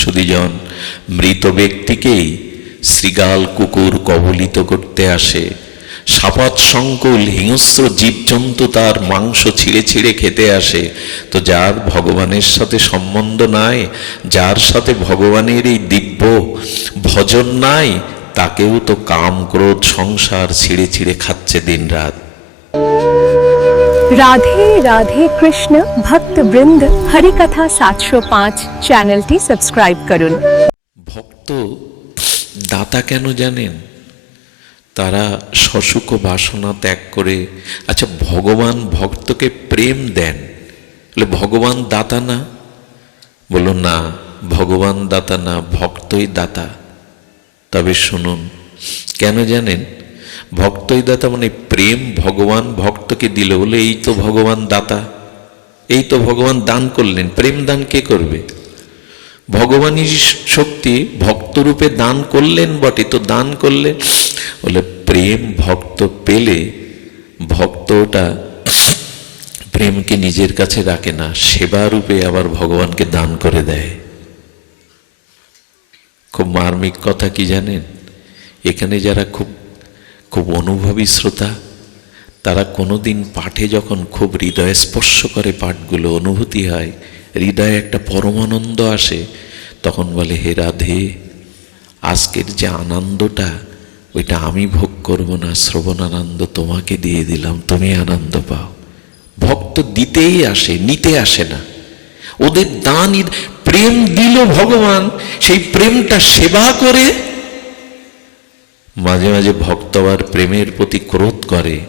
সুদীজন মৃত ব্যক্তিকেই শ্রীগাল কুকুর কবলিত করতে আসে। সাপাত সংকুল হিংস্র জীবজন্তু তার মাংস ছিঁড়ে ছিঁড়ে খেতে আসে। তো যার ভগবানের সাথে সম্বন্ধ নাই, যার সাথে ভগবানের এই দিব্য ভজন নাই, তাকেও তো কাম ক্রোধ সংসার ছিঁড়ে ছিঁড়ে খাচ্ছে দিনরাত। রাধে রাধে কৃষ্ণ ভক্ত বৃন্দ হরিকথা সাতশো পাঁচ চ্যানেলটি সাবস্ক্রাইব করুন। ভক্ত দাতা কেন জানেন? তারা সসুখ বাসনা ত্যাগ করে আচ্ছা ভগবান ভক্তকে প্রেম দেন। বলে, ভগবান দাতা না? বলো না, ভগবান দাতা না, ভক্তই দাতা। তবে শুনুন, কেন জানেন? ভক্তই দাতা মানে প্রেম ভগবান ভক্তকে দিল বলে, এই তো ভগবান দাতা, এই তো ভগবান দান করলেন, প্রেম দান কে করবে? ভগবানই শক্তি ভক্তরূপে দান করলেন, বটে, তো দান করলে, বলে প্রেম ভক্ত পেলে ভক্তটা প্রেমকে নিজের কাছে রাখে না সেবা রূপে আবার ভগবানকে দান করে দেয়। খুব মার্মিক কথা কি জানেন? এখানে যারা খুব খুব অনুভবী শ্রোতা, তারা কোনোদিন পাঠে যখন খুব হৃদয় স্পর্শ করে পাঠগুলো অনুভূতি হয়, হৃদয়ে একটা পরমানন্দ আসে, তখন বলে, হে রাধে, আজকের যে আনন্দটা, ওইটা আমি ভোগ করব না, শ্রবণ আনন্দ তোমাকে দিয়ে দিলাম, তুমি আনন্দ পাও। ভক্ত দিতেই আসে, নিতে আসে না। ওদের দান, প্রেম দিল ভগবান, সেই প্রেমটা সেবা করে মাঝে মাঝে ভক্ত আবার প্রেমের প্রতি ক্রোধ করে,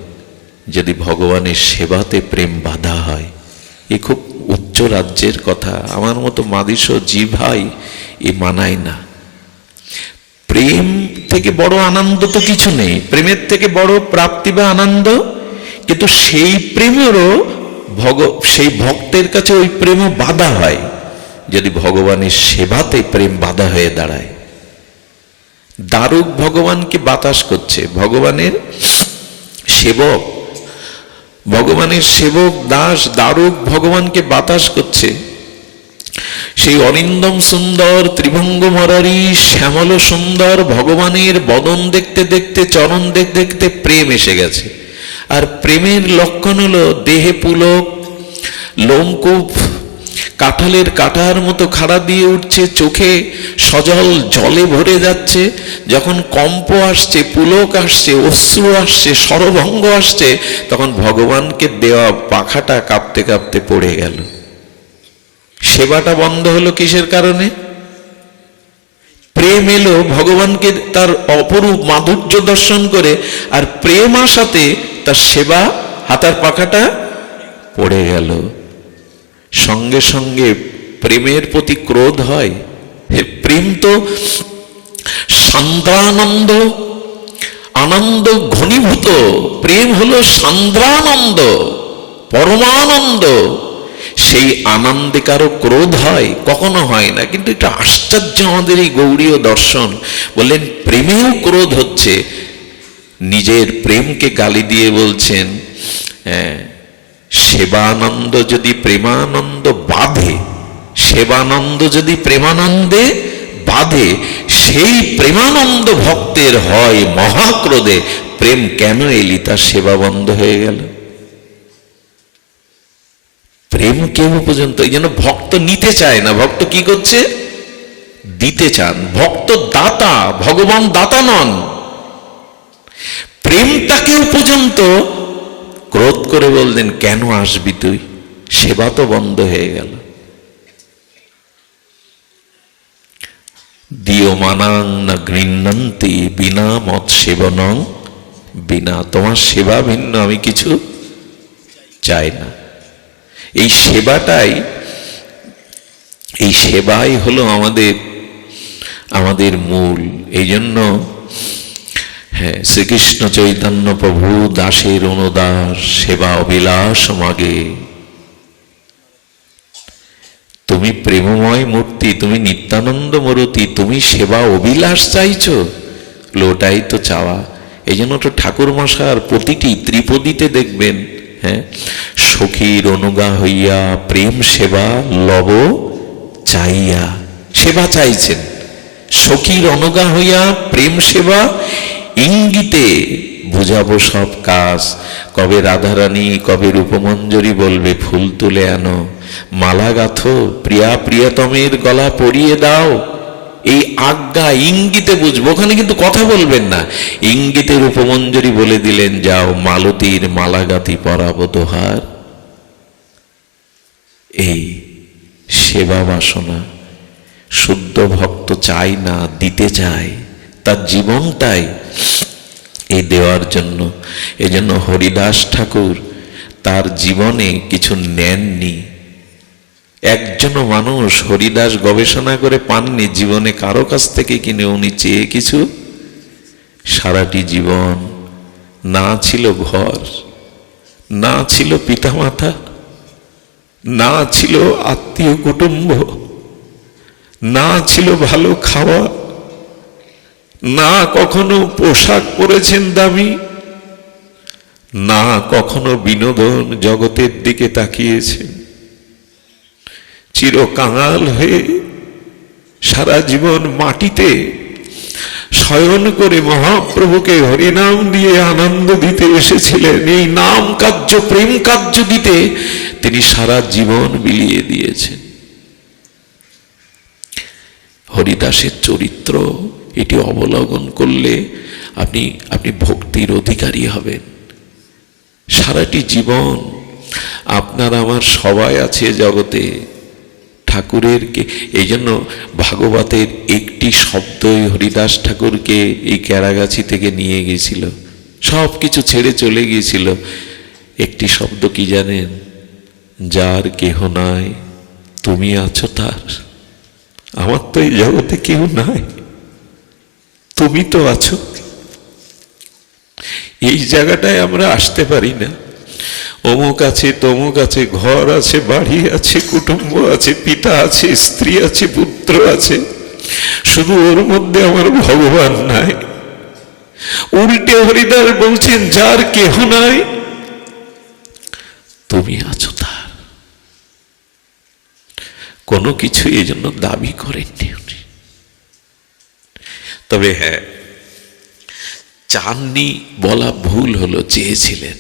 যদি ভগবানের সেবাতে প্রেম বাধা হয়। এ খুব উচ্চ রাজ্যের কথা। আমার মতো মাদিস জি ভাই এ মানায় না। প্রেম থেকে বড় আনন্দ তো কিছু নেই। প্রেমের থেকে বড় প্রাপ্তি বা আনন্দ, কিন্তু সেই প্রেমেরও ভগ, সেই ভক্তের কাছে ওই প্রেমও বাধা হয়। যদি ভগবানের সেবাতে প্রেম বাধা হয়ে দাঁড়ায়। দারুক ভগবানকে বাতাস করছে? ভগবানের সেবক ভগবানের সেবক দাস, দারুক ভগবানকে বাতাস করছে? সেই অরিন্দম সুন্দর ত্রিভঙ্গ মরারি শ্যামল সুন্দর ভগবানের বদন দেখতে দেখতে, চরণ দেখতে দেখতে প্রেম এসে গেছে। আর প্রেমের লক্ষণ হলো দেহে পুলক, লোমকূপ কাঁঠালের কাঁটার মতো খাড়া দিয়ে উঠছে চোখে, সজল জলে ভরে যাচ্ছে, যখন কম্প আসছে, পুলক আসছে, অশ্রু আসছে সরভঙ্গ আসছে, তখন ভগবানকে দেওয়া পাখাটা কাঁপতে কাঁপতে পড়ে গেল। সেবাটা বন্ধ হলো কিসের কারণে? প্রেম এলো ভগবানকে তার অপরূপ মাধুর্য দর্শন করে, আর প্রেম আসাতে তার সেবা হাতার পাখাটা পড়ে গেল। সঙ্গে সঙ্গে প্রেমের প্রতি ক্রোধ হয়। হে প্রেম তো সান্দ্রানন্দ, আনন্দ ঘনীভূত। প্রেম হলো সান্দ্রানন্দ, পরমানন্দ। সেই আনন্দে কারও ক্রোধ হয়, কখনো হয় না। কিন্তু এটা আশ্চর্য আমাদের এই গৌরীয় দর্শন। বললেন, প্রেমেও ক্রোধ হচ্ছে। নিজের প্রেমকে গালি দিয়ে বলছেন হ্যাঁ সেবানন্দ যদি প্রেমানন্দ বাঁধে, সেবানন্দ যদি প্রেমানন্দে বাঁধে, সেই প্রেমানন্দ ভক্তের হয় মহাক্রোধে। প্রেম কেন এলি? তার সেবা বন্ধ হয়ে গেল। প্রেম কেউ পর্যন্ত, এই জন্য ভক্ত নিতে চায় না। ভক্ত কি করছে? দিতে চান। ভক্ত দাতা, ভগবান দাতা নন। প্রেমটাকেও পর্যন্ত ক্রোধ করে বললেন, কেন আসবি তুই? সেবা তো বন্ধ হয়ে গেল। দিও মানাং না গৃহন্তি বিনা মত সেবনং, বিনা তোমার সেবা ভিন্ন, আমি কিছু চাই না। এই সেবাটাই, এই সেবাই হলো আমাদের আমাদের মূল। এই জন্য হ্যাঁ শ্রীকৃষ্ণ চৈতন্য প্রভু দাসের অনুদাস সেবা অবিলাস মাগে। তুমি প্রেমময় মূর্তি, তুমি নিত্যানন্দ মূর্তি, তুমি সেবা অবিলাস চাইছো, লোটাই তো চাওয়া। এই জন্য তো ঠাকুর মশার প্রতিটি ত্রিপদীতে দেখবেন হ্যাঁ সখীর অনুগা হইয়া প্রেম সেবা লব চাইয়া। সেবা চাইছেন। সখীর অনুগা হইয়া প্রেম সেবা ইঙ্গিতে বুঝাবো সব কাজ। কবে রাধারানী, কবে রূপমঞ্জরি বলবে, ফুল তুলে আনো। মালা গাথো, প্রিয়া প্রিয়তমের গলা পরিয়ে দাও। এই আজ্ঞা ইঙ্গিতে বুঝব, ওখানে কিন্তু কথা বলবেন না। ইঙ্গিতে রূপমঞ্জরি বলে দিলেন, যাও মালতীর মালাগাতি পরাবো দোহার। এই সেবা বাসনা শুদ্ধ ভক্ত চায় না, দিতে চায়। তার জীবনটাই এই দেওয়ার জন্য। এই জন্য হরিদাস ঠাকুর তার জীবনে কিছু নেননি। একজনও মানুষ হরিদাস গবেষণা করে পাননি, জীবনে কারও কাছ থেকে কিনে উনি চেয়ে কিছু? সারাটি জীবন না ছিল ঘর, না ছিল পিতামাতা, না ছিল আত্মীয় কুটুম্ব, না ছিল ভালো খাওয়া না কখনো পোশাক পরেছেন দামি? না কখনো বিনোদন জগতের দিকে তাকিয়েছেন? চিরকাঙাল হয়ে সারা জীবন মাটিতে শয়ন করে মহাপ্রভুকে হরিনাম দিয়ে আনন্দ দিতে এসেছিলেন। এই নাম কার্য, প্রেম কার্য দিতে তিনি সারা জীবন বিলিয়ে দিয়েছেন। হরিদাসের চরিত্র এটি অবলম্বন করলে আপনি আপনি ভক্তির অধিকারী হবেন। সারাটি জীবন আপনার আমার সবাই আছে জগতে। ঠাকুরের কে এই জন্য ভাগবতের একটি শব্দই হরিদাস ঠাকুরকে এই ক্যারাগাছি থেকে নিয়ে গিয়েছিল। সব কিছু ছেড়ে চলে গিয়েছিল। একটি শব্দ কি জানেন? যার কেহ নাই, তুমি আছো তার। আমার তো এই জগতে কেউ নাই। তুমি তো আছো। এই জায়গাটায় আমরা আসতে পারি না। অমুক আছে, তমুক আছে, ঘর আছে, বাড়ি আছে, কুটুম্ব আছে, পিতা আছে, স্ত্রী আছে, পুত্র আছে। শুধু ওর মধ্যে আমার ভগবান নাই। উল্টে হরিদার বলছেন, যার কেহ নাই, তুমি আছো তার। কোনো কিছু এই জন্য দাবি করেননি। তবে হ্যাঁ চাননি বলা ভুল হলো, চেয়েছিলেন।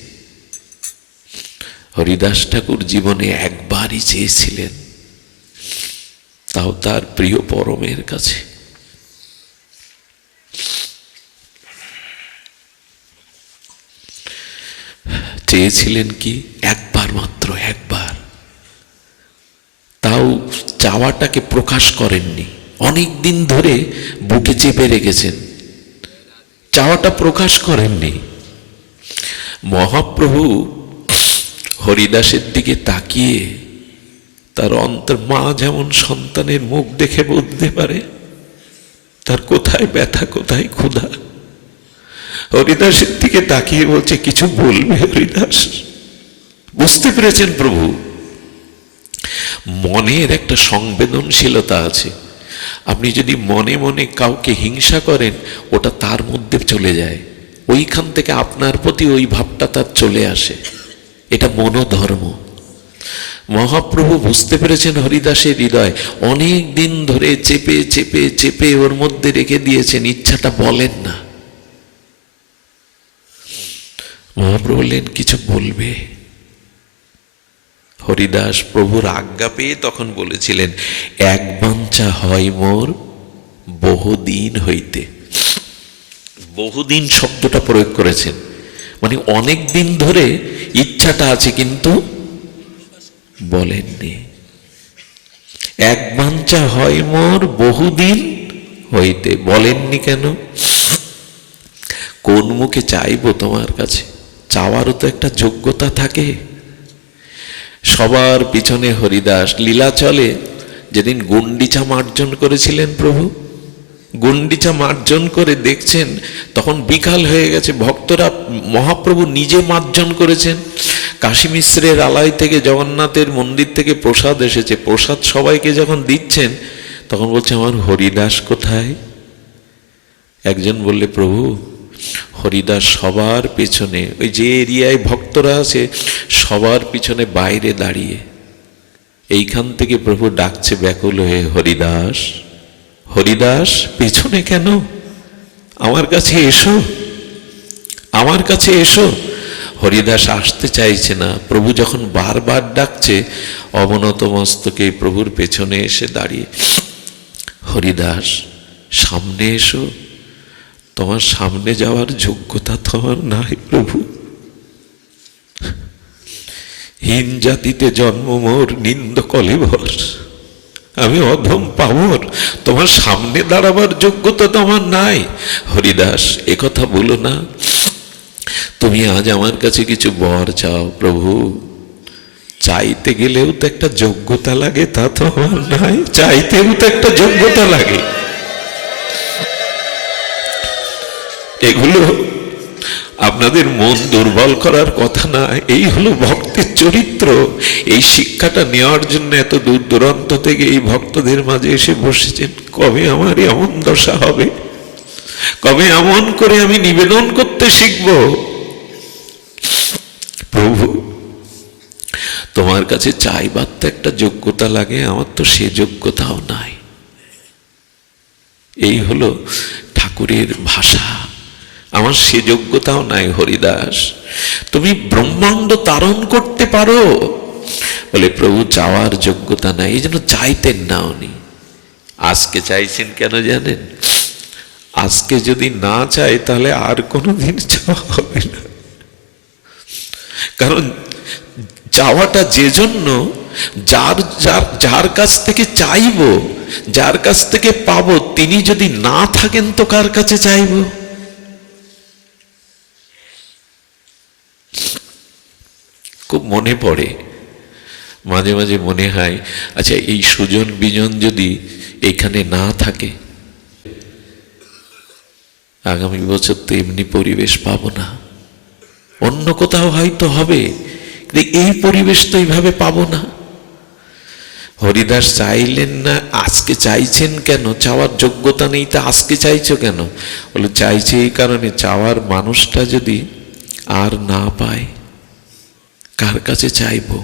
হরিদাস ঠাকুর জীবনে একবারই চেয়েছিলেন। তাও তার প্রিয় পরমের কাছে। চেয়েছিলেন কি? একবার মাত্র, একবার। তাও চাওয়াটাকে প্রকাশ করেননি। অনেক দিন ধরে বুকে চেপে রেখেছেন। চাওয়াটা প্রকাশ করেননি। মহাপ্রভু হরিদাসের দিকে তাকিয়ে তার অন্তর মা যেমন সন্তানের মুখ দেখে বুঝতে পারে, তার কোথায় ব্যথা, কোথায় ক্ষুধা। হরিদাসের দিকে তাকিয়ে বলছে, কিছু বলবে হরিদাস? বুঝতে পেরেছেন প্রভু, মনের একটা সংবেদনশীলতা আছে। আপনি যদি মনে মনে কাউকে হিংসা করেন, ওটা তার মধ্যে চলে যায়। ওইখান থেকে আপনার প্রতি ওই ভাবটা তার চলে আসে। এটা মনোধর্ম। মহাপ্রভু বুঝতে পেরেছেন হরিদাসের হৃদয়। অনেক দিন ধরে চেপে চেপে চেপে ওর মধ্যে রেখে দিয়েছেন, ইচ্ছাটা বলেন না। মহাপ্রভু বললেন, কিছু বলবে? হরিদাস প্রভুর আজ্ঞা পেয়ে তখন বলেছিলেন, এক বাঞ্চা হয় মোর বহুদিন হইতে। বহুদিন শব্দটা প্রয়োগ করেছেন। মানে অনেক দিন ধরে ইচ্ছাটা আছে কিন্তু বলেননি। এক বাঞ্চা হয় মোর বহুদিন হইতে। বলেননি কেন? কোন মুখে চাইব তোমার কাছে? চাওয়ারও তো একটা যোগ্যতা থাকে। সবার পিছনে হরিদাস লীলা চলে যেদিন গুন্ডিচা মার্জন করেছিলেন প্রভু গুন্ডিচা মার্জন করে দেখছেন, তখন বিকাল হয়ে গেছে, ভক্তরা মহাপ্রভু নিজে মার্জন করেছেন। কাশী মিশ্রের আলাই থেকে, জগন্নাথের মন্দির থেকে প্রসাদ এসেছে, প্রসাদ সবাইকে যখন দিচ্ছেন, তখন বলছে, আমার হরিদাস কোথায়? একজন বললে, প্রভু হরিদাস সবার পেছনে, ওই যে এরিয়ায় ভক্তরা আছে, সবার পিছনে বাইরে দাঁড়িয়ে। এইখান থেকে প্রভু ডাকছে ব্যাকুল হয়ে, হরিদাস হরিদাস, পেছনে কেন? আমার কাছে এসো, আমার কাছে এসো। হরিদাস আসতে চাইছে না। প্রভু যখন বারবার ডাকছে, অবনত মস্তকে প্রভুর পেছনে এসে দাঁড়িয়ে, হরিদাস, সামনে এসো। তোমার সামনে যাওয়ার যোগ্যতা তোমার নাই, প্রভু। হীন জাতিতে জন্ম মোর নিন্দ কলেবর। আমি অধম পাবর, তোমার সামনে দাঁড়াবার যোগ্যতা তোমার নাই। হরিদাস একথা বলো না। তুমি আজ আমার কাছে কিছু বর চাও, প্রভু। চাইতে গেলেও তো একটা যোগ্যতা লাগে, তা তো আমার নাই। চাইতেও তো একটা যোগ্যতা লাগে। এগুলো আপনাদের মন দুর্বল করার কথা না, এই হলো ভক্তের চরিত্র। এই শিক্ষাটা নেওয়ার জন্য এত দূর দূরান্ত থেকে এই ভক্তদের মাঝে এসে বসেছেন, কবে আমার এমন দশা হবে? কবে এমন করে আমি নিবেদন করতে শিখব? প্রভু, তোমার কাছে চাইবার তো একটা যোগ্যতা লাগে, আমার তো সে যোগ্যতাও নাই। এই হলো ঠাকুরের ভাষা। আমার সে যোগ্যতাও নাই, হরিদাস। তুমি ব্রহ্মাণ্ড তারণ করতে পারো। বলে, প্রভু চাওয়ার যোগ্যতা নাই, এই জন্য চাইতেন না উনি। আজকে চাইছেন কেন জানেন? আজকে যদি না চাই তাহলে আর কোনো দিন চাওয়া হবে না। কারণ চাওয়াটা যে জন্য যার যার যার কাছ থেকে চাইব, যার কাছ থেকে পাবো, তিনি যদি না থাকেন তো কার কাছে চাইব? খুব মনে পড়ে। মাঝে মাঝে মনে হয় আচ্ছা এই সুজন বিজন যদি এখানে না থাকে, আগামী বছর তো এমনি পরিবেশ পাবো না। অন্য কোথাও হয়তো হবে এই পরিবেশ তো এইভাবে পাবো না। হরিদাস চাইলেন না, আজকে চাইছেন কেন? চাওয়ার যোগ্যতা নেই তা আজকে চাইছো কেন? বলে, চাইছে এই কারণে চাওয়ার মানুষটা যদি আর না পায় কার কাছে চাইব?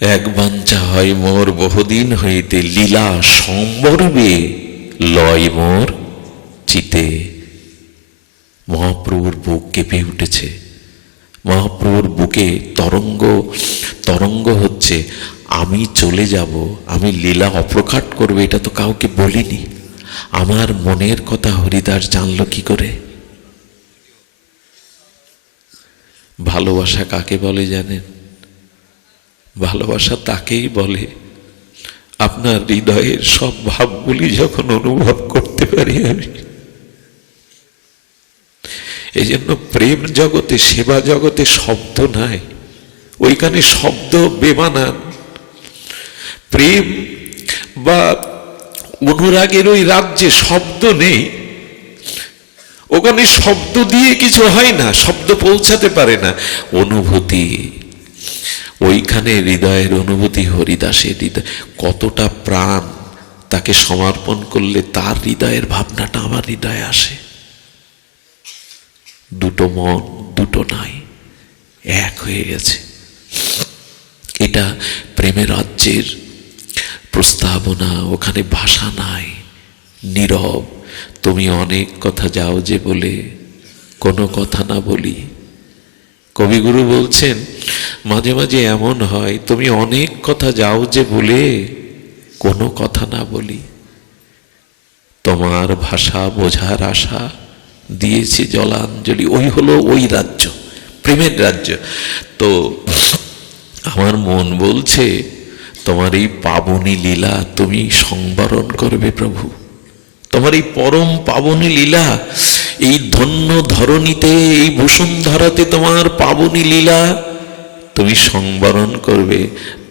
এক বাঞ্চা হয় মোর বহুদিন হইতে লীলা সম্বর্বে লয় মোর চিতে। মহাপ্রভুর বুক কেঁপে উঠেছে। মহাপ্রভুর বুকে তরঙ্গ তরঙ্গ হচ্ছে, আমি চলে যাব, আমি লীলা অপ্রকাট করবে, এটা তো কাউকে বলিনি। আমার মনের কথা হরিদাস জানলো কি করে? ভালোবাসা কাকে বলে জানেন? ভালোবাসা তাকেই বলে। আপনার হৃদয়ের সব ভাবগুলি যখন অনুভব করতে পারি আমি। এই জন্য প্রেম জগতে, সেবা জগতে শব্দ নাই। ওইখানে শব্দ বেমানান। প্রেম বা অনুরাগের ওই রাজ্যে শব্দ নেই। ওখানে শব্দ দিয়ে কিছু হয় না পৌঁছাতে পারে না। অনুভূতি, ওইখানে হৃদয়ের অনুভূতি হরিদাসের হৃদয়, কতটা প্রাণ তাকে সমর্পণ করলে তার হৃদয়ের ভাবনাটা আমার হৃদয়ে আসে। দুটো মন, দুটো নাই, এক হয়ে গেছে। এটা প্রেমের রাজ্যের প্রস্তাবনা, ওখানে ভাষা নাই, নীরব। তুমি অনেক কথা যাও যে বলে কোনো কথা না বলি। কবিগুরু বলছেন, মাঝে মাঝে এমন হয়, তুমি অনেক কথা যাও যে বলে কোনো কথা না বলি। তোমার ভাষা বোঝার আশা দিয়েছি জলাঞ্জলি। ওই হলো ওই রাজ্য, প্রেমের রাজ্য। তো আমার মন বলছে, তোমার এই পাবনী লীলা তুমি সংবরণ করবে প্রভু। তোমার এই পরম পাবনী লীলা, এই ধন্য ধরণীতে, এই বসুন্ধরাতে তোমার পাবনী লীলা। তুমি সংবরণ করবে,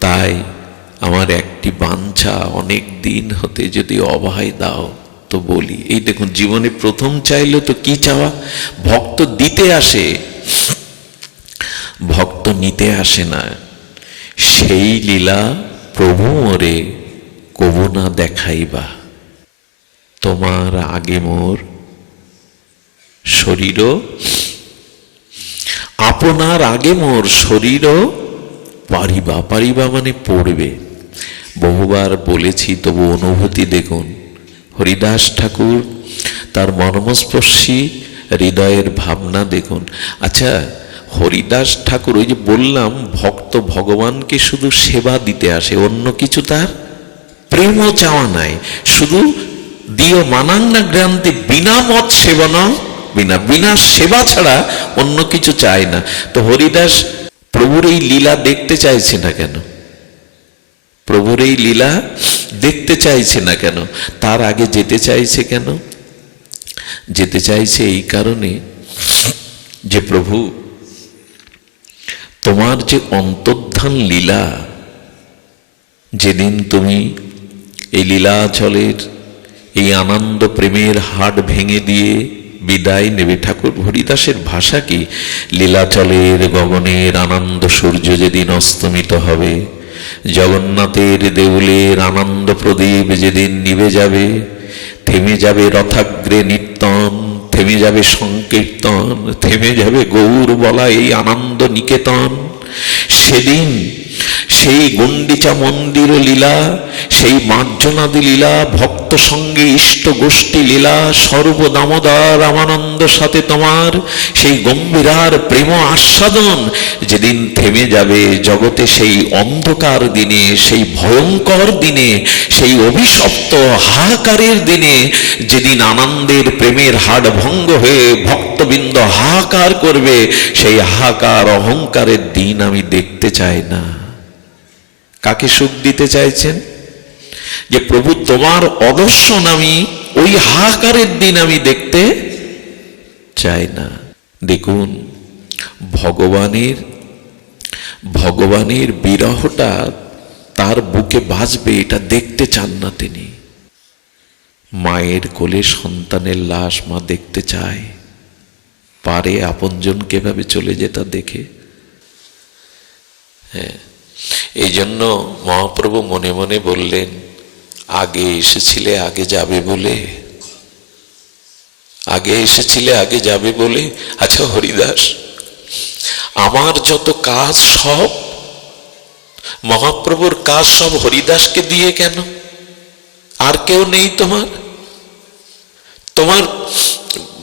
তাই আমার একটি বাঞ্ছা অনেক দিন হতে যদি অভয় দাও, তো বলি। এই দেখুন, জীবনে প্রথম চাইলে তো কি চাওয়া? ভক্ত দিতে আসে, ভক্ত নিতে আসে না। সেই লীলা প্রভু মোরে কবু না দেখাইবা। তোমার আগে মোর শরীরও, আপনার আগে মোর শরীরও পারিবা পারিবা মানে পড়বে। বহুবার বলেছি, তবু অনুভূতি দেখুন, হরিদাস ঠাকুর তার মর্মস্পর্শী হৃদয়ের ভাবনা দেখুন। আচ্ছা হরিদাস ঠাকুর, ওই যে বললাম, ভক্ত ভগবানকে শুধু সেবা দিতে আসে, অন্য কিছু তার প্রেমও চাওয়া নাই, শুধু দিও মানান্না গ্রান্তি, বিনা মত সেবন, বিনা বিনা সেবা ছাড়া অন্য কিছু চায় না। তো হরিদাস প্রভুর এই লীলা দেখতে চাইছে না কেন? প্রভুর এই লীলা দেখতে চাইছে না কেন? তার আগে যেতে চাইছে কেন? যেতে চাইছে এই কারণে যে প্রভু, তোমার যে অন্তর্ধান লীলা, যেদিন তুমি এই লীলাচলের এই আনন্দ প্রেমের হাট ভেঙে দিয়ে বিদায় নেবে ঠাকুর হরিদাসের ভাষা কি? লীলাচলের গগনের আনন্দ সূর্য যেদিন অস্তমিত হবে, জগন্নাথের দেউলের আনন্দ প্রদীপ যেদিন নিভে যাবে, থেমে যাবে রথাগ্রে নিত্যন, থেমে যাবে সংকীর্তন, থেমে যাবে গৌর বলা এই আনন্দ নিকেতন। সেদিন সেই গণ্ডিচা মন্দির লীলা, সেই মার্জনাদি লীলা, ভক্ত সঙ্গে ইষ্ট গোষ্ঠী লীলা সর্বদামোদর রামানন্দ সাথে তোমার, সেই গম্ভীরার প্রেম আস্বাদন যেদিন থেমে যাবে জগতে সেই অন্ধকার দিনে, সেই ভয়ঙ্কর দিনে, সেই অভিশপ্ত হাহাকারের দিনে, যেদিন আনন্দের প্রেমের হাড় ভঙ্গ হয়ে ভক্তবৃন্দ হাহাকার করবে, সেই হাহাকার অহংকারের দিন আমি দেখতে চাই না। কাকে সুখ দিতে চাইছেন? যে প্রভু তোমার অদর্শন আমি ওই হাহাকারের দিন আমি দেখতে চাই না। দেখুন, ভগবানের ভগবানের বিরহটা তার বুকে বাজবে, এটা দেখতে চান না তিনি। মায়ের কোলে সন্তানের লাশ মা দেখতে চায়। পারে আপনজনকে ভাবে চলে যেটা দেখে? হ্যাঁ এই জন্য মহাপ্রভু মনে মনে বললেন, আগে এসেছিলে, আগে যাবে বলে? আগে এসেছিলে, আগে যাবে বলে? আচ্ছা হরিদাস, আমার যত কাজ সব, মহাপ্রভুর কাজ সব হরিদাসকে দিয়ে কেন? আর কেউ নেই তোমার? তোমার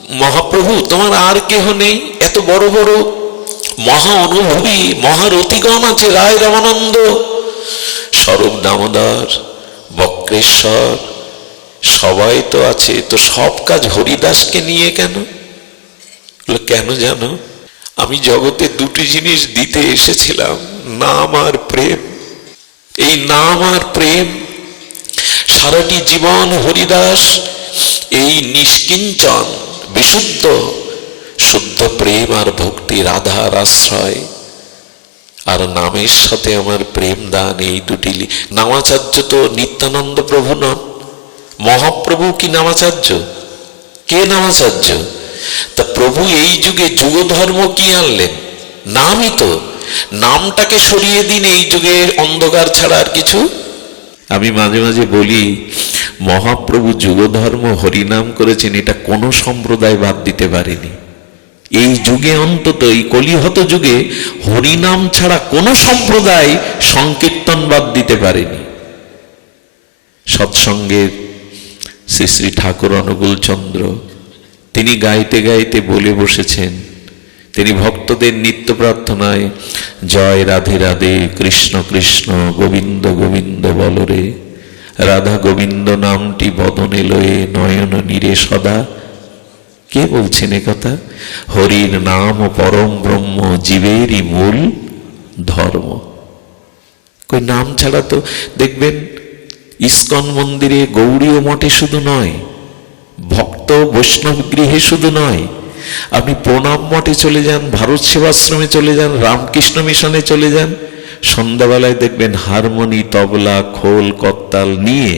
মহাপ্রভু, তোমার আর কেহ নেই? এত বড় বড় মহা অনুভবী মহারথীগণ আছে রায় রামানন্দ। স্বরূপ দামোদর, বক্রেশ্বর, সবাই তো আছে। তো সব কাজ হরিদাসকে নিয়ে কেন? কেন জানো? আমি জগতে দুটি জিনিস দিতে এসেছিলাম, নাম আর প্রেম। এই নাম আর প্রেম, সারাটি জীবন হরিদাস, এই নিষ্কিঞ্চন, বিশুদ্ধ শুদ্ধ প্রেম আর ভক্তির আধার আশ্রয়। আর নামের সাথে আমার প্রেম দান, এই দুটি নামাচার্য তো নিত্যানন্দ প্রভু নন। মহাপ্রভু কি নামাচার্য? কে নামাচার্য? তা প্রভু এই যুগে যুগ ধর্ম কি আনলেন? নামই তো। নামটাকে সরিয়ে দিন, এই যুগের অন্ধকার ছাড়া আর কিছু? আমি মাঝে মাঝে বলি, মহাপ্রভু যুগ ধর্ম হরিনাম করেছেন, এটা কোনো সম্প্রদায় বাদ দিতে পারেনি। এই যুগে অন্তত, এই কলিহত যুগে হরিনাম ছাড়া কোনো সম্প্রদায় সংকীর্তন বাদ দিতে পারেনি। সৎসঙ্গের শ্রী শ্রী ঠাকুর অনুকূল চন্দ্র, তিনি গাইতে গাইতে বলে বসেছেন। তিনি ভক্তদের নিত্য প্রার্থনায়, জয় রাধে রাধে, কৃষ্ণ কৃষ্ণ, গোবিন্দ গোবিন্দ বলরে রাধা গোবিন্দ, নামটি বদনে লয়ে নয়ন নীরে সদা। কে বলছেন কথা? হরির নাম ও পরম ব্রহ্ম, জীবেরই মূল ধর্ম। কই, নাম ছাড়া তো দেখবেন ইস্কন মন্দিরে গৌরীয় মঠে শুধু নয়, ভক্ত বৈষ্ণব গৃহে শুধু নয়, আপনি প্রণাম মঠে চলে যান, ভারত সেবাশ্রমে চলে যান, রামকৃষ্ণ মিশনে চলে যান, সন্ধ্যাবেলায় দেখবেন হারমোনি, তবলা, খোল করতাল নিয়ে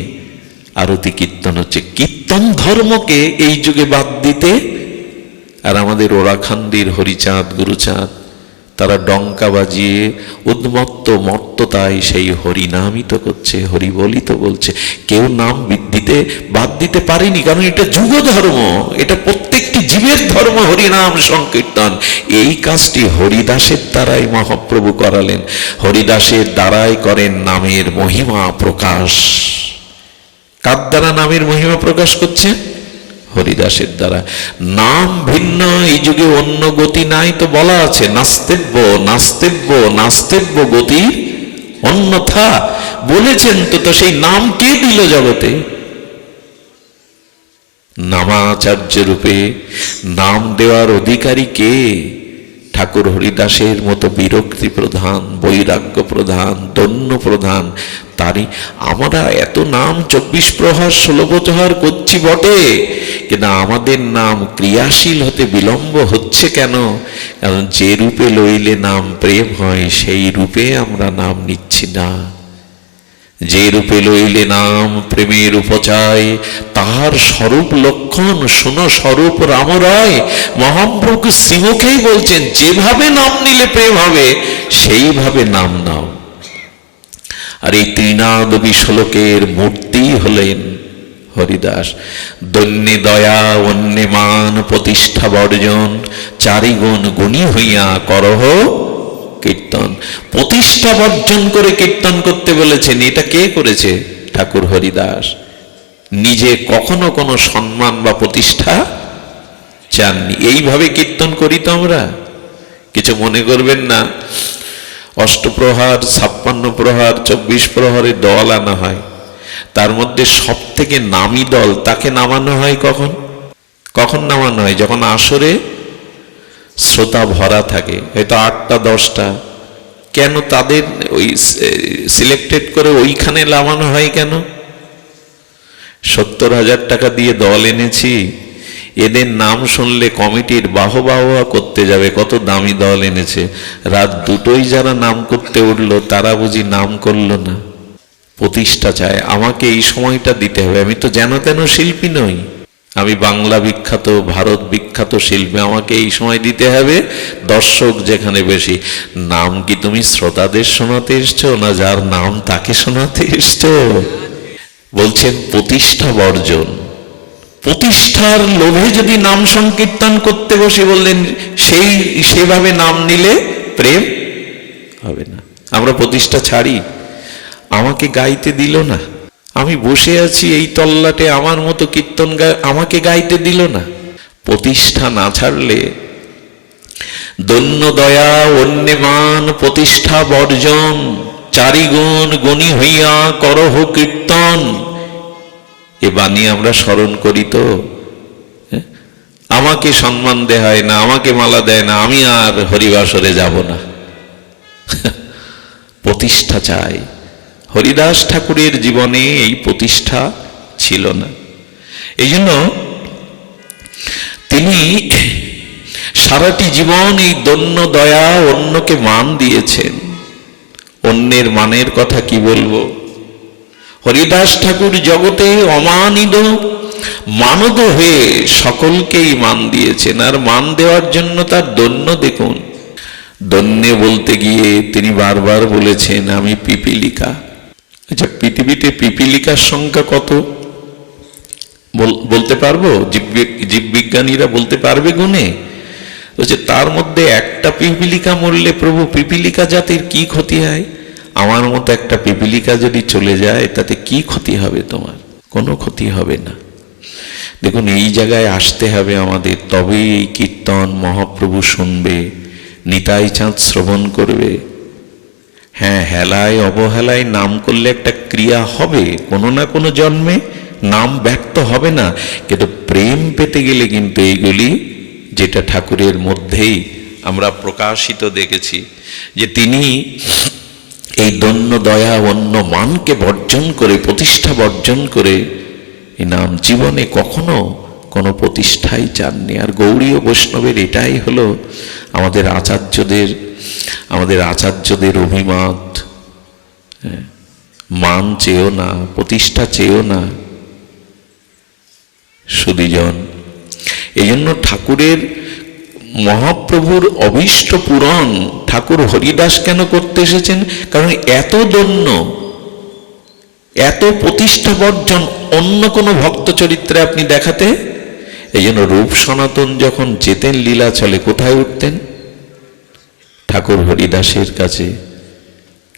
আরতি কীর্তন হচ্ছে। কীর্তন ধর্মকে এই যুগে বাদ দিতে আর আমাদের ওরাখান্দির হরিচাঁদ, গুরুচাঁদ, তারা ডঙ্কা বাজিয়ে উন্মত্ত মত্ততায় সেই হরিনামিত করছে হরিবলিত বলছে। কেউ নাম দিতে বাদ দিতে পারেনি, কারণ এটা যুগ ধর্ম, এটা প্রত্যেকটি জীবের ধর্ম, হরিনাম, সংকীর্তন। এই কাজটি হরিদাসের দ্বারাই মহাপ্রভু করালেন। হরিদাসের দ্বারাই করেন নামের মহিমা প্রকাশ। কার দ্বারা নামের মহিমা প্রকাশ করছে? হরিদাসের দ্বারা। নাম ভিন্ন, এই যুগে অন্য গতি নাই তো বলা আছে, নাস্তেব্য নাস্তেব্য নাস্তেব্য গতি অন্যথা। বলেছেন তো তো সেই নাম কে দিল জগতে? নামাচার্য রূপে নাম দেওয়ার অধিকারী কে? ঠাকুর হরিদাসের মতো বিরক্তি প্রধান, বৈরাগ্য প্রধান দন্য প্রধান তারই আমরা এত নাম চব্বিশ প্রহার, ষোলো প্রহার করছি বটে। কিন্তু আমাদের নাম ক্রিয়াশীল হতে বিলম্ব হচ্ছে কেন? কারণ যে রূপে লইলে নাম প্রেম হয়, সেই রূপে আমরা নাম নিচ্ছি না। যে রূপে লইলে নাম প্রেমের উপচায়, তাহার স্বরূপ লক্ষণ শুন, স্বরূপ রাম রায় মহাপ্রভু শ্রীমুখেই বলছেন, যেভাবে নাম নিলে প্রেম হবে, সেইভাবে নাম নাও। আর এই তৃণাদবী শ্লোকের মূর্তি হলেন হরিদাস। দৈন্যে দয়া অন্যে মান প্রতিষ্ঠা বর্জন, চারিগুণ গুণী হইয়া করহ কীর্তন। প্রতিষ্ঠা বর্জন করে কীর্তন করতে বলেছেন, এটা কে করেছে? ঠাকুর হরিদাস। নিজে কখনো কোনো সম্মান বা প্রতিষ্ঠা চাননি। এইভাবে কীর্তন করি তো আমরা। কিছু মনে করবেন না। অষ্টপ্রহার, ছাপ্পান্ন প্রহার, চব্বিশ প্রহারে দল আনা হয়। তার মধ্যে সব থেকে নামি দল তাকে নামানো হয় কখন? কখন নামানো হয়? যখন আসরে শ্রোতা ভরা থাকে। হয়তো আটটা, দশটা। কেন তাদের ওই সিলেক্টেড করে ওইখানে নামানো হয় কেন? সত্তর হাজার টাকা দিয়ে দল এনেছি। এদের নাম শুনলে কমিটির বাহ বাহবা করতে যাবে, কত দামি দল এনেছে। রাত দুটোই যারা নাম করতে উঠল, তারা বুঝি নাম করল না। প্রতিষ্ঠা চায়, আমাকে এই সময়টা দিতে হবে। আমি তো যেন তেন শিল্পী নই। আমি বাংলা বিখ্যাত, ভারত বিখ্যাত শিল্পী, আমাকে এই সময় দিতে হবে দর্শক যেখানে বেশি। নাম কি তুমি শ্রোতাদের শোনাতে এসছো, না যার নাম তাকে শোনাতে এসছো? বলছেন প্রতিষ্ঠা বর্জন। প্রতিষ্ঠার লোভে যদি নাম সংকীর্তন করতে বসে বললেন, সেই, সেভাবে নাম নিলে প্রেম হবে না। আমরা প্রতিষ্ঠা ছাড়ি। আমাকে গাইতে দিল না। আমি বসে আছি এই তল্লাটে, আমার মতো কীর্তন গায় আমাকে গাইতে দিল না। প্রতিষ্ঠা না ছাড়লে দন্য দয়া অন্যমান প্রতিষ্ঠা বর্জন, চারিগুণ গুণী হইয়া করহ কীর্তন। এ বাণী আমরা স্মরণ করি তো? আমাকে সম্মান দেয় হয় না, আমাকে মালা দেয় না, আমি আর হরিবাসরে যাব না। প্রতিষ্ঠা চাই। হরিদাস ঠাকুরের জীবনে এই প্রতিষ্ঠা ছিল না। এই জন্য তিনি সারাটি জীবন এই দন্য দয়া অন্যকে মান দিয়েছেন। অন্যের মানের কথা কি বলব? হরিদাস ঠাকুর জগতে অমানিত মানদ হয়ে সকলকেই মান দিয়েছেন। আর মান দেওয়ার জন্য তার দন্য দেখুন। দন্যে বলতে গিয়ে তিনি বারবার বলেছেন, আমি পিপিলিকা। আচ্ছা পৃথিবীতে পিপিলিকার সংখ্যা কত? বল- বলতে পারব? জীববি- জীববিজ্ঞানীরা বলতে পারবে গুণে? বলছে, তার মধ্যে একটা পিপিলিকা মরলে প্রভু পিপিলিকা জাতির কি ক্ষতি হয়? আমার মতো একটা পিপিলিকা যদি চলে যায়, তাতে কি ক্ষতি হবে তোমার? কোনো ক্ষতি হবে না। দেখুন, এই জায়গায় আসতে হবে আমাদের। তবেই এই কীর্তন, মহাপ্রভু শুনবে, নিতাই চাঁদ শ্রবণ করবে। হ্যাঁ হেলায়, অবহেলায় নাম করলে একটা ক্রিয়া হবে। কোনো না কোনো জন্মে নাম ব্যক্ত হবে না। কিন্তু প্রেম পেতে গেলে কিন্তু এইগুলি যেটা ঠাকুরের মধ্যেই আমরা প্রকাশিত দেখেছি, যে তিনি এই দন্য দয়া অন্য মানকে বর্জন করে প্রতিষ্ঠা বর্জন করে নাম জীবনে কখনো কোনো প্রতিষ্ঠাই চাননি। আর গৌরীয় বৈষ্ণবের এটাই হলো আমাদের আচার্যদের আমাদের আচার্যদের অভিমত। হ্যাঁ, মান চেয়েও না প্রতিষ্ঠা চেয়েও না। সুদীজন এই জন্য ঠাকুরের মহাপ্রভুর অভীষ্ট পূরণ ঠাকুর হরিদাস কেন করতে এসেছেন? কারণ এত দন্য, এত প্রতিষ্ঠা বর্জন অন্য কোনো ভক্ত চরিত্রে আপনি দেখাতে? এই জন্য রূপ সনাতন যখন যেতেন লীলাচলে, কোথায় উঠতেন? ঠাকুর হরিদাসের কাছে।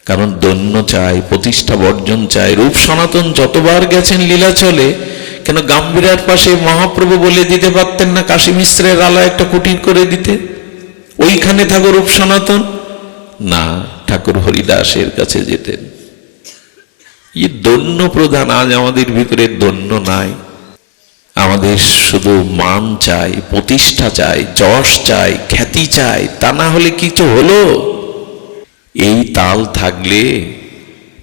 কারণ দৈন্য চায় প্রতিষ্ঠা বর্জন চায় রূপ সনাতন যতবার গেছেন লীলাচলে কেন গাম্ভীরার পাশে মহাপ্রভু বলে দিতে পারতেন না কাশী মিশ্রের আলা একটা কুটির করে দিতে? ওইখানে থাকো রূপ সনাতন? না, ঠাকুর হরিদাসের কাছে যেতেন। এই দন্য প্রধান, আজ আমাদের ভিতরে দন্য নাই। আমাদের শুধু মান চাই, প্রতিষ্ঠা চাই, যশ চাই, খ্যাতি চাই, তা না হলে কিছু হলো? এই তাল থাকলে,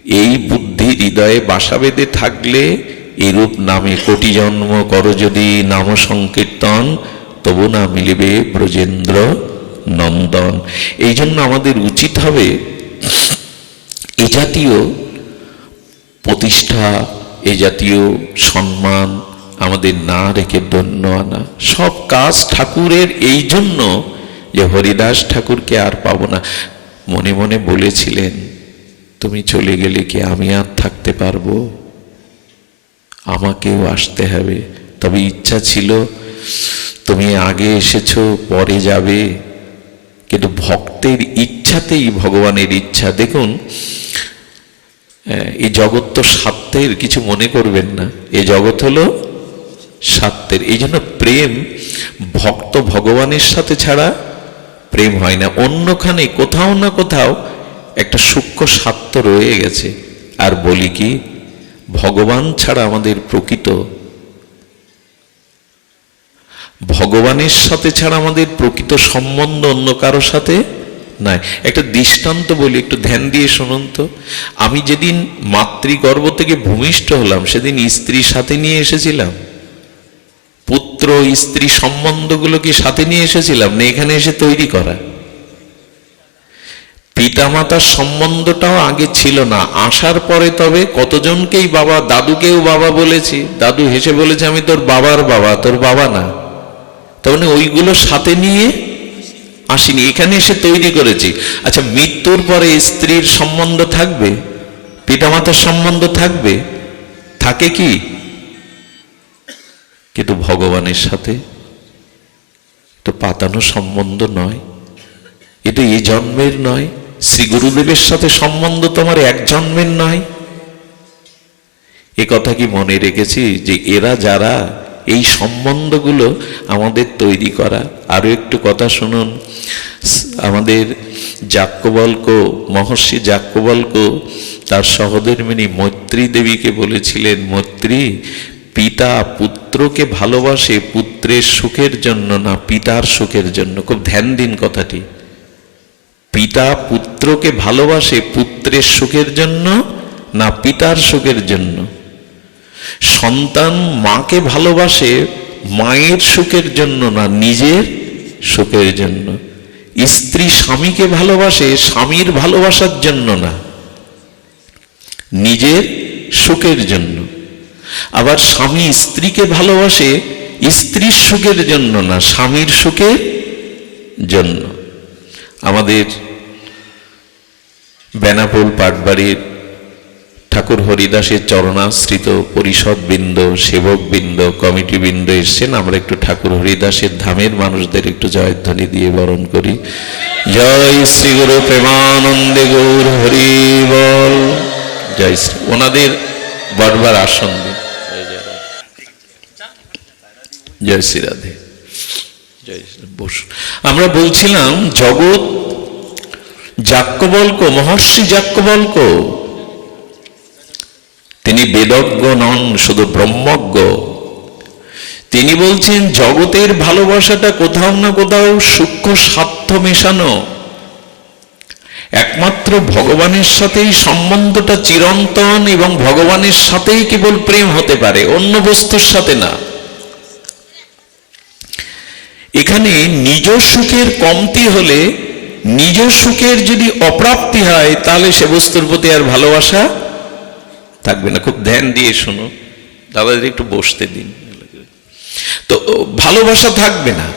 এই বুদ্ধি হৃদয়ে বাসা বেঁধে থাকলে এরূপ নামে কোটি জন্ম কর যদি নাম সংকীর্তন, তবু না মিলিবে ব্রজেন্দ্র নন্দন। এই জন্য আমাদের উচিত হবে এ জাতীয় প্রতিষ্ঠা, এ জাতীয় সম্মান, আমাদের না রেখে দন্য আনা। সব কাজ ঠাকুরের এই জন্য যে হরিদাস ঠাকুরকে আর পাবো না। মনে মনে বলেছিলেন, তুমি চলে গেলে কি আমি আর থাকতে পারব? আমাকেও আসতে হবে। তবে ইচ্ছা ছিল, তুমি আগে এসেছ, পরে যাবে। কিন্তু ভক্তের ইচ্ছাতেই, ভগবানের ইচ্ছা। দেখুন এই জগৎ তো সত্যের, কিছু মনে করবেন না। এ জগৎ হলো সত্যের। এই জন্য প্রেম, ভক্ত ভগবানের সাথে ছাড়া প্রেম হয় না। অন্যখানে কোথাও না কোথাও একটা সূক্ষ্ম স্বার্থ রয়ে গেছে। আর বলি কি ভগবান ছাড়া আমাদের প্রকৃত। ভগবানের সাথে ছাড়া আমাদের প্রকৃত সম্বন্ধ অন্য কারও সাথে নাই। একটা দৃষ্টান্ত বলি, একটু ধ্যান দিয়ে শুনুন তো। আমি যেদিন মাতৃগর্ভ থেকে ভূমিষ্ঠ হলাম, সেদিন স্ত্রীর সাথে নিয়ে এসেছিলাম। পুত্র, স্ত্রী সম্বন্ধগুলো কি সাথে নিয়ে এসেছিলাম না এখানে এসে তৈরি করা। পিতামাতার সম্বন্ধটাও আগে ছিল না। আসার পরে তবে কতজনকেই বাবা, দাদুকেও বাবা বলেছি। দাদু হেসে বলেছে, আমি তোর বাবার বাবা, তোর বাবা না। তার মানে ওইগুলো সাথে নিয়ে আসিনি। এখানে এসে তৈরি করেছি। আচ্ছা মৃত্যুর পরে স্ত্রীর সম্বন্ধ থাকবে? পিতামাতার সম্বন্ধ থাকবে? থাকে কি? কিন্তু ভগবানের সাথে তো পাতানো সম্বন্ধ নয়। এটা এই জন্মের নয়। শ্রী গুরুদেবের সাথে সম্বন্ধ তোমার এক জন্মের নয়। এ কথা কি মনে রেখেছি যে এরা যারা এই সম্বন্ধগুলো আমাদের তৈরি করা? আরও একটু কথা শুনুন। আমাদের যাজ্ঞবল্ক মহর্ষি যাজ্ঞবল্ক তার সহধর্মিনী মৈত্রী দেবীকে বলেছিলেন, মৈত্রী, পিতা পুত্রকে ভালোবাসে, পুত্রের সুখের জন্য না, পিতার সুখের জন্য? খুব ধ্যান দিন কথাটি। পিতা পুত্রকে ভালোবাসে পুত্রের সুখের জন্য না পিতার সুখের জন্য? সন্তান মাকে ভালোবাসে মায়ের সুখের জন্য না নিজের সুখের জন্য? স্ত্রী স্বামীকে ভালোবাসে স্বামীর ভালোবাসার জন্য না, নিজের সুখের জন্য? আবার স্বামী স্ত্রীকে ভালোবাসে স্ত্রীর সুখের জন্য না স্বামীর সুখের জন্য? আমাদের বেনাপোল পাটবাড়ির ঠাকুর হরিদাসের চরণাশ্রিত পরিষদ বৃন্দ সেবক বৃন্দ কমিটি বৃন্দ এসছেন। আমরা একটু ঠাকুর হরিদাসের ধামের মানুষদের একটু জয়ধ্বনি দিয়ে বরণ করি। জয় শ্রী গুরু প্রেমানন্দে গৌর হরি বল। জয় শ্রী। ওনাদের বটবার আসন। জয় শ্রী রাধে। আমরা বলছিলাম, জগৎ যাজ্ঞবল্ক মহর্ষি যাজ্ঞবল্ক তিনি বেদজ্ঞ নন, শুধু ব্রহ্মজ্ঞ। তিনি বলছেন, জগতের ভালোবাসাটা কোথাও না কোথাও সূক্ষ্ম স্বার্থ মেশানো। একমাত্র ভগবানের সাথেই সম্বন্ধটা চিরন্তন এবং ভগবানের সাথেই কেবল প্রেম হতে পারে, অন্য বস্তুর সাথে না। এখানে নিজ সুখের কমতি হলে নিজ সুখের যদি অপ্রাপ্তি হয়, তাহলে সে বস্তুর প্রতি আর ভালোবাসা থাকবে না। খুব ধ্যান দিয়ে শোনো দাদাদের একটু বসতে দিন। তো ভালোবাসা থাকবে না।